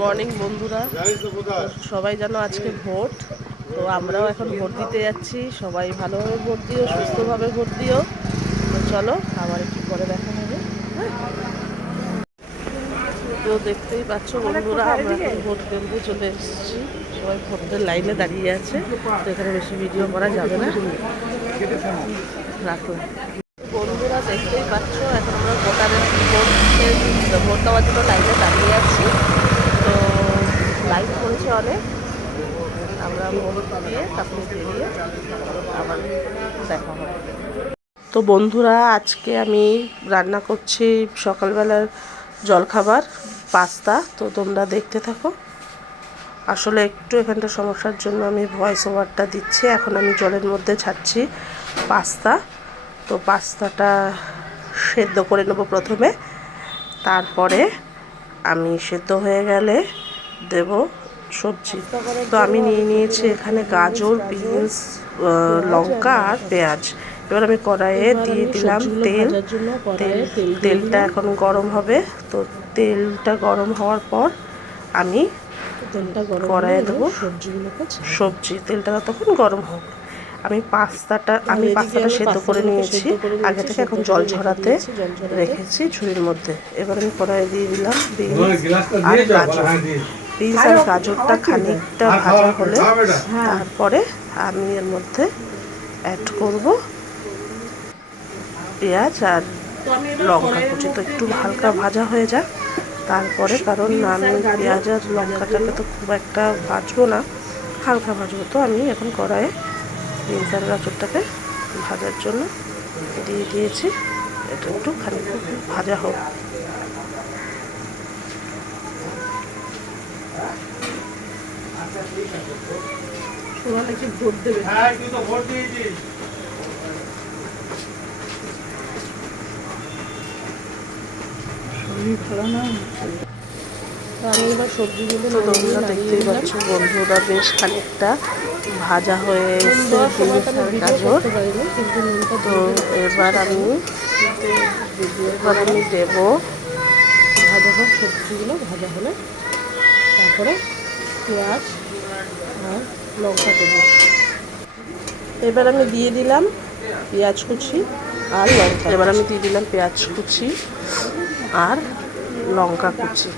Morning বন্ধুরা, সবাই জানো আজকে ভোট। তো আমরাও এখন ভোট দিতে যাচ্ছি। সবাই ভালোভাবে ভোট দিও, সুস্থভাবে ভোট দিও। তো চলো, আবার একটু পরে দেখা হবে। হ্যাঁ, তো দেখতেই পাচ্ছ বন্ধুরা, আমরা এখন ভোট কেন্দ্রে চলে এসেছি। সবাই ভোটের লাইনে দাঁড়িয়ে আছে। তো এখানে বেশি ভিডিও করা যাবে না, রাখলাম। বন্ধুরা দেখতেই পাচ্ছ, এখন আমরা ভোট দেওয়ার জন্য লাইনে দাঁড়িয়ে আছি। তো লাইন পড়েছে অনেক। আমরা ভোট দিয়ে তারপরে বেরিয়ে আবার দেখা হবে। তো বন্ধুরা, আজকে আমি রান্না করছি সকালবেলার জলখাবার পাস্তা। তো তোমরা দেখতে থাকো। আসলে একটু এখানটা সমস্যার জন্য আমি ভয়েস ওভারটা দিচ্ছি। এখন আমি জলের মধ্যে ছাড়ছি পাস্তা। তো পাস্তাটা সেদ্ধ করে নেব প্রথমে, তারপরে আমি সেদ্ধ হয়ে গেলে দেব সবজি। তো আমি নিয়ে নিয়েছি এখানে গাজর, বিনস, লঙ্কা আর পেঁয়াজ। এবার আমি কড়াইয়ে দিয়ে দিলাম তেল। তেলটা এখন গরম হবে। তো তেলটা গরম হওয়ার পর আমি কড়াইয়ে দেবো সবজি। তেলটা তখন গরম হোক। আমি পাস্তাটা সেদ্ধ করে নিয়েছি আগে থেকে, এখন জল ঝরাতে রেখেছি ঝুড়ির মধ্যে। এবার আমি কড়াইয়ে দিয়ে দিলাম বিনস আর গাজর। বিনস আর গাজরটা খানিকটা ভাজা হলে তারপরে আমি এর মধ্যে অ্যাড করব পেঁয়াজ আর লঙ্কা কুচি। তো একটু হালকা ভাজা হয়ে যাক তারপরে, কারণ আমি পেঁয়াজ আর লঙ্কাটাকে তো খুব একটা ভাজবো না, হালকা ভাজবো। তো আমি এখন কড়াইয়ে বিনস আর গাজরটাকে ভাজার জন্য দিয়ে দিয়েছি। এটা একটু খানিকটা ভাজা হোক। নাকি ভোট দেবে? আমি এবার সবজিগুলো তোমরা দেখতেই পাচ্ছ বন্ধুরা, বেশ খানিকটা ভাজা হয়ে এসছে গাজর। তো এবার আমি দেবো ভাজা হোক, সবজিগুলো ভাজা হলে তারপরে পেঁয়াজ আর লঙ্কা দেবো। এবার আমি দিয়ে দিলাম পেঁয়াজ কুচি আর লঙ্কা। এবার আমি দিয়ে দিলাম পেঁয়াজ কুচি আর লঙ্কা কুচি।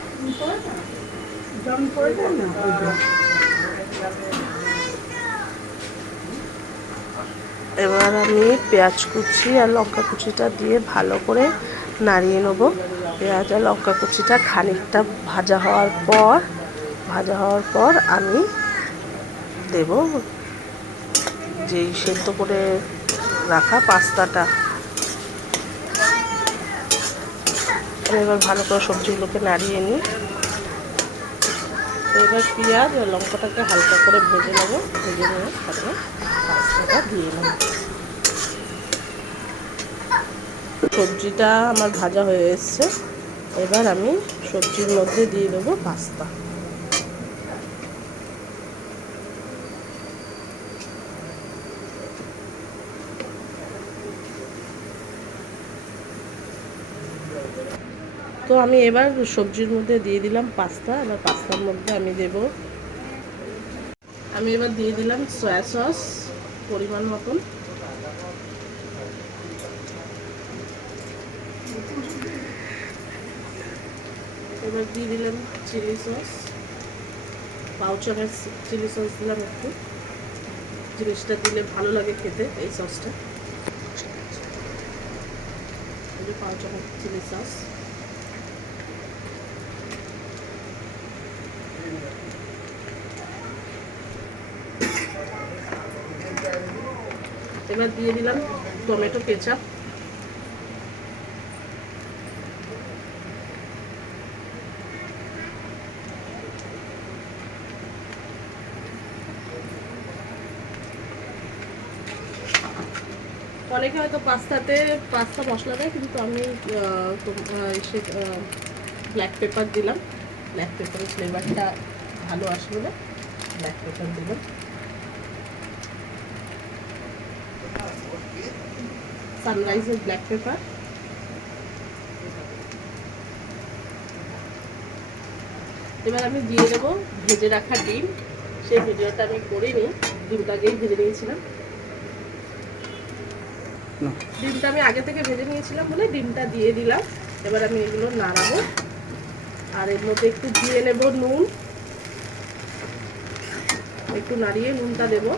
এবার আমি পেঁয়াজ কুচি আর লঙ্কা কুচিটা দিয়ে ভালো করে নাড়িয়ে নেব। পেঁয়াজ আর লঙ্কা কুচিটা খানিকটা ভাজা হওয়ার পর আমি দেব যেই সেদ্ধ করে রাখা পাস্তাটা। এবার ভালো করে সবজিগুলোকে নাড়িয়ে নিই। এবার পেঁয়াজ আর লঙ্কাটাকে হালকা করে ভেজে নেব। তারপরে পাস্তাটা দিয়ে নেব। সবজিটা আমার ভাজা হয়ে এসছে। এবার আমি সবজির মধ্যে দিয়ে দেবো পাস্তা। তো আমি এবার সবজির মধ্যে দিয়ে দিলাম পাস্তা। এবার পাস্তার মধ্যে আমি এবার দিয়ে দিলাম সয়া সস পরিমাণ মতন। এবার দিয়ে দিলাম চিলি সস, পাউচারের চিলি সস দিলাম একটু। জিনিসটা দিলে ভালো লাগে খেতে, এই সসটা। পাউচারের চিলি সস। এবার দিয়ে দিলাম টমেটো কেচাপ। অনেকে হয়তো পাস্তা মশলা দেয়, কিন্তু আমি ব্ল্যাক পেপার দিলাম। ব্ল্যাক পেপারের ফ্লেভারটা ভালো আসে বলে ব্ল্যাক পেপার দিলাম। সানরাইজের ব্ল্যাক পেপার। এবার আমি দিয়ে দেবো ভেজে রাখা ডিম। সেই ভিডিওটা আমি করিনি, ডিমটাকেই ভেজে নিয়েছিলাম। ডিমটা আমি আগে থেকে ভেজে নিয়েছিলাম বলে ডিমটা দিয়ে দিলাম। এবার আমি এগুলো নাড়াবো, আর এর মধ্যে একটু দিয়ে নেব নুন, একটু নাড়িয়ে নুনটা দেবো।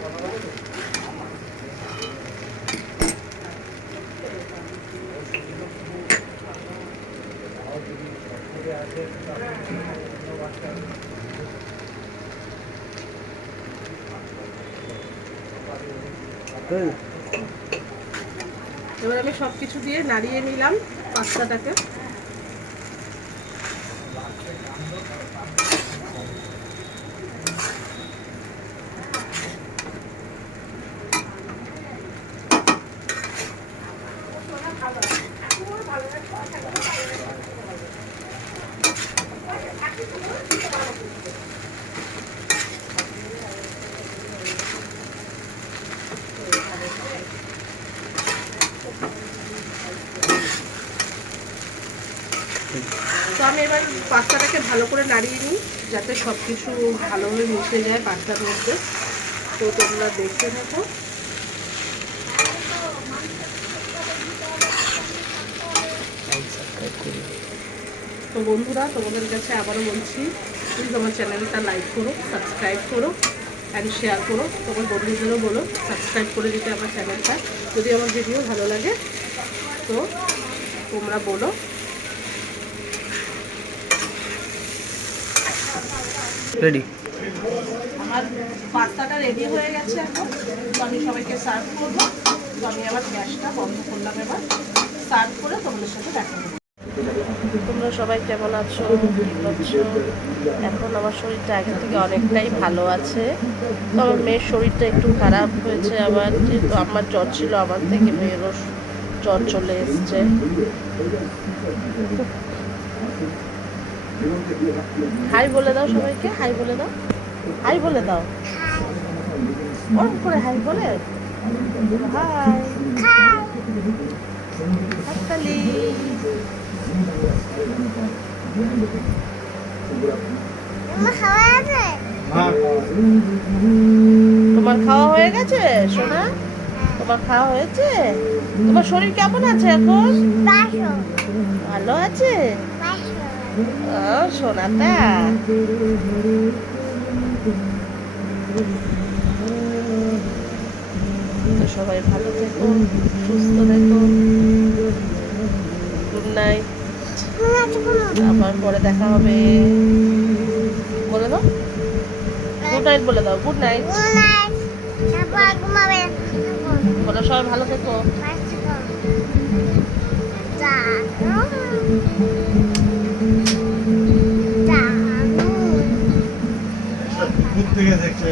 এবার আমি সবকিছু দিয়ে নাড়িয়ে নিলাম পাস্তাটাকে। তো আমি এবার পাস্তাটাকে ভালো করে নাড়িয়ে নিই, যাতে সব কিছু ভালোভাবে মিশে যায় পাস্তার মধ্যে। তো তোমরা দেখতে থাকো। তো বন্ধুরা, তোমাদের কাছে আবারও বলছি, প্লিজ আমার চ্যানেলটা লাইক করো, সাবস্ক্রাইব করো অ্যান্ড শেয়ার করো। তোমার বন্ধুদেরও বলো সাবস্ক্রাইব করে দিতে আমার চ্যানেলটা, যদি আমার ভিডিও ভালো লাগে তো তোমরা বলো। রেডি, আমার পাস্তাটা রেডি হয়ে গেছে। এখন তো আমি সবাইকে সার্ভ করবো। তো আমি আবার গ্যাসটা বন্ধ করলাম। এবার সার্ভ করে তোমাদের সাথে দেখা করবো। তোমরা সবাই কেমন আছো, কি করছো? এখন আমার শরীরটা আগে থেকে অনেকটাই ভালো আছে। তো আমার মেয়ের শরীরটা একটু খারাপ হয়েছে আবার, যেহেতু আমার জ্বর ছিল, আমার থেকে মেয়েরও জ্বর চলে এসছে। হাই বলে দাও সবাইকে, হাই বলে দাও, হাই বলে দাও, ওরকম করে হাই বলে হাই হাততালি। তোমার খাওয়া হয়ে গেছে সোনা? তোমার খাওয়া হয়েছে? তোমার শরীর কেমন আছে এখন? ভালো আছে সোনাটা? তো সবাই ভালো থেকো, সুস্থ থেকো। গুড নাইট, আবার পরে দেখা হবে। বলে দাও গুড নাইট, বলে দাও গুড নাইট বলো। সবাই ভালো থেকো। দূর থেকে দেখছে